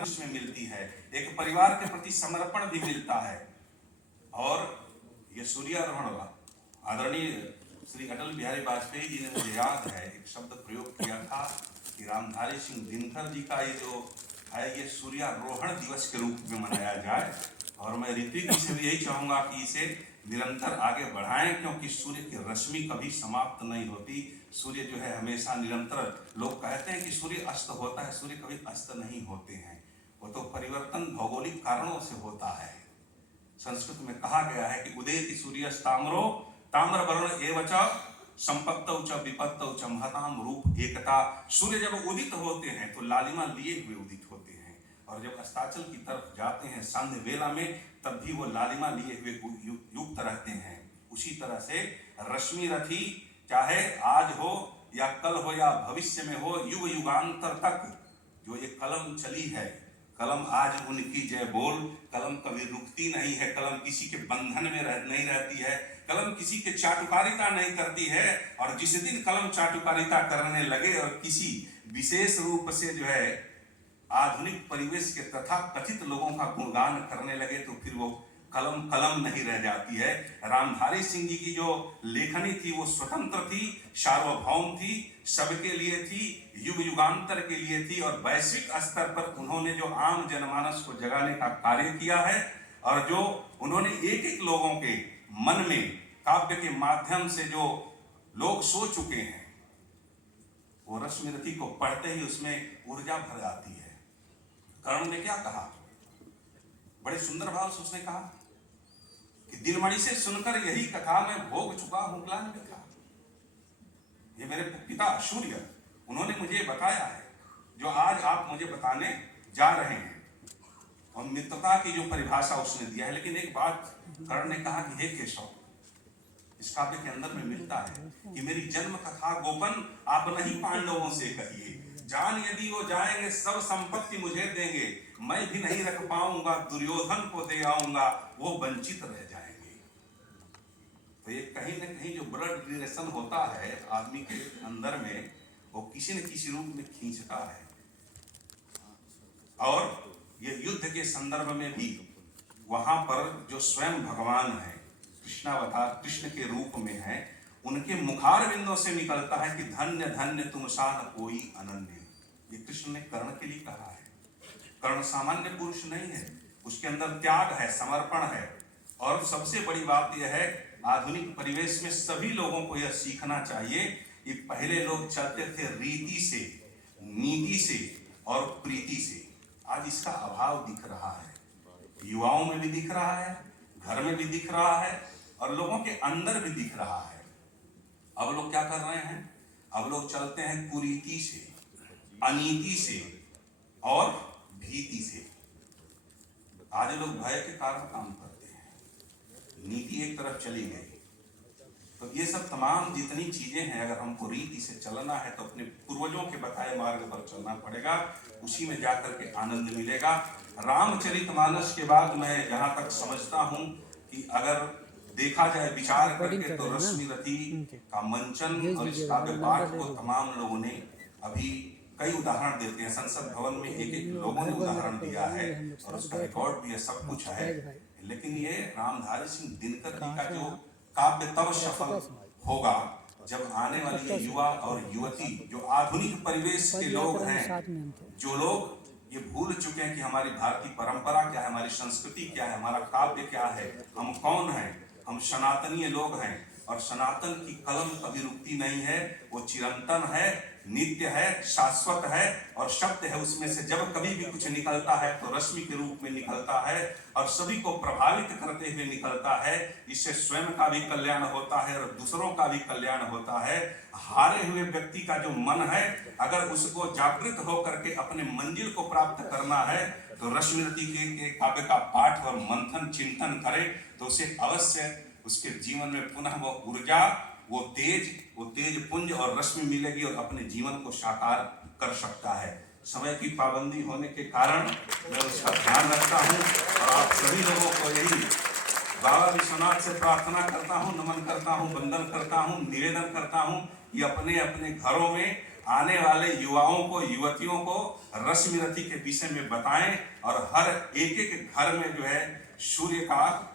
में मिलती है, एक परिवार के प्रति समर्पण भी मिलता है। और ये सूर्यारोहण आदरणीय श्री अटल बिहारी वाजपेयी जी ने, मुझे याद है, एक शब्द प्रयोग किया था कि रामधारी सिंह दिनकर जी का ये जो है ये सूर्यारोहण दिवस के रूप में मनाया जाए। और मैं ऋत्विक जी से भी यही चाहूंगा कि इसे निरंतर आगे बढ़ाएं, क्योंकि सूर्य की रश्मि कभी समाप्त नहीं होती। सूर्य जो है हमेशा निरंतर, लोग कहते हैं कि सूर्य अस्त होता है, सूर्य कभी अस्त नहीं होते हैं, वो तो परिवर्तन भौगोलिक कारणों से होता है। संस्कृत में कहा गया है कि उदेति सूर्यस्ताम्रो ताम्र वर्ण एवच संपत्तौ च विपत्तौ च महताम रूप एकता। सूर्य जब उदित होते हैं तो लालिमा लिए हुए उदित होते हैं, और जब अस्ताचल की तरफ जाते हैं सांध्य वेला में, तब भी वो लालिमा लिए हुए युक्त रहते हैं। उसी तरह से रश्मि रथी चाहे आज हो या कल हो या भविष्य में हो, युग युगांतर तक जो ये कलम चली है, कलम आज उनकी जय बोल। कलम कभी रुकती नहीं है, कलम किसी के बंधन में नहीं रहती है, कलम किसी के चाटुकारिता नहीं करती है। और जिस दिन कलम चाटुकारिता करने लगे और किसी विशेष रूप से जो है आधुनिक परिवेश के तथा कथित लोगों का गुणगान करने लगे, तो फिर वो कलम कलम नहीं रह जाती है। रामधारी सिंह जी की जो लेखनी थी वो स्वतंत्र थी, सार्वभौम थी, सबके लिए थी, युग युगांतर के लिए थी। और वैश्विक स्तर पर उन्होंने जो आम जनमानस को जगाने का कार्य किया है, और जो उन्होंने एक एक लोगों के मन में काव्य के माध्यम से जो लोग सो चुके हैं, वो रश्मिरथी को पढ़ते ही उसमें ऊर्जा भर आती है। कर्ण ने क्या कहा, बड़े सुंदर भाव से उसने कहा कि दिलमणि से सुनकर यही कथा मैं भोग चुका हूं ग्लानि व्यथा। ये मेरे पिता सूर्य, उन्होंने मुझे बताया है जो आज आप मुझे बताने जा रहे हैं, और मित्रता की जो परिभाषा उसने दिया है। लेकिन एक बात कर्ण ने कहा कि हे केशव, इस काव्य के अंदर में मिलता है कि मेरी जन्म कथा गोपन आप नहीं पांडवों से कहिए, जान यदि वो जाएंगे सब संपत्ति मुझे देंगे, मैं भी नहीं रख पाऊंगा, दुर्योधन को दे आऊंगा, वो वंचित रह जाएंगे। तो ये कहीं ना कहीं जो ब्लड रिलेशन होता है आदमी के अंदर में, वो किसी न किसी रूप में खींचता है। और ये युद्ध के संदर्भ में भी वहां पर जो स्वयं भगवान है, कृष्णावतार कृष्ण के रूप में है, उनके मुखार बिंदों से निकलता है कि धन्य धन्य तुम सान कोई अनन्य। ये कृष्ण ने कर्ण के लिए कहा है। कर्ण सामान्य पुरुष नहीं है, उसके अंदर त्याग है, समर्पण है। और सबसे बड़ी बात यह है, आधुनिक परिवेश में सभी लोगों को यह सीखना चाहिए कि पहले लोग चलते थे रीति से, नीति से और प्रीति से। आज इसका अभाव दिख रहा है, युवाओं में भी दिख रहा है, घर में भी दिख रहा है, और लोगों के अंदर भी दिख रहा है। अब लोग क्या कर रहे हैं, अब लोग चलते हैं कुरीति से, अनीति से और भीति से। आज लोग भय के कारण काम करते हैं, नीति एक तरफ चली गई। तो ये सब तमाम जितनी चीजें हैं, अगर हमको रीति से चलना है तो अपने पूर्वजों के बताए मार्ग पर चलना पड़ेगा, उसी में जाकर के आनंद मिलेगा। रामचरितमानस के बाद मैं जहां तक समझता हूं कि अगर देखा जाए विचार करके, तो रश्मिरथी का मंचन और इस काव्य पाठ को तमाम लोगों ने अभी कई उदाहरण देते हैं, संसद भवन में एक एक लोगों ने उदाहरण दिया है, और उसका रिकॉर्ड भी है, सब कुछ है। लेकिन ये रामधारी सिंह दिनकर जी का जो काव्य तब सफल होगा जब आने वाली ये युवा और युवती, जो आधुनिक परिवेश के लोग हैं, जो लोग ये भूल चुके हैं कि हमारी भारतीय परंपरा क्या है, हमारी संस्कृति क्या है, हमारा काव्य क्या है, हम कौन हैं, हम सनातनीय लोग हैं। और सनातन की कलम कभी रुकती नहीं है, वो चिरंतन है, नित्य है, शाश्वत है, और शब्द है उसमें से जब कभी भी कुछ निकलता है तो रश्मि के रूप में निकलता है, और सभी को प्रभावित करते हुए निकलता है। इससे स्वयं का भी कल्याण होता है और दूसरों का भी कल्याण होता है। हारे हुए व्यक्ति का जो मन है, अगर उसको जागृत होकर के अपने मंजिल को प्राप्त करना है, तो रश्मिरथी के काव्य का पाठ और मंथन चिंतन करे, तो उसे अवश्य उसके जीवन में पुनः वो ऊर्जा, वो तेज पुंज और रश्मि मिलेगी, और अपने जीवन को साकार कर सकता है। समय की पाबंदी होने के कारण मैं उसका ध्यान रखता हूँ, और आप सभी लोगों को यही बाबा विश्वनाथ से प्रार्थना करता हूँ, नमन करता हूँ, वंदन करता हूँ, निवेदन करता हूँ कि अपने अपने घरों में आने वाले युवाओं को, युवतियों को रश्मि रथी के विषय में बताएं और हर एक एक घर में जो है सूर्य का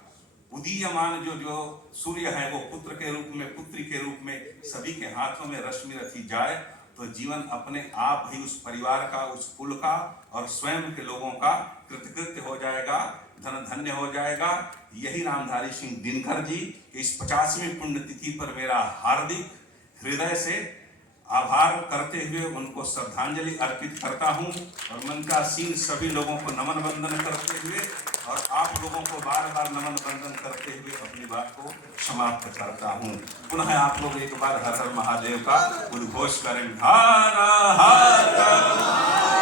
उदीयमान जो सूर्य है वो पुत्र के रूप में, पुत्री के रूप में सभी के हाथों में रश्मि रथी जाए, तो जीवन अपने आप ही उस परिवार का, उस कुल का और स्वयं के लोगों का कृतकृत्य हो जाएगा, धन धन्य हो जाएगा। यही रामधारी सिंह दिनकर जी की इस 50वीं पुण्यतिथि पर मेरा हार्दिक हृदय से आभार करते हुए उनको श्रद्धांजलि अर्पित करता हूं और मन का सीन सभी लोगों को नमन वंदन करते हुए और आप लोगों को बार बार नमन वंदन करते हुए अपनी बात को समाप्त करता हूं। पुनः आप लोग एक बार हर हर महादेव का उद्घोष करें। हर हर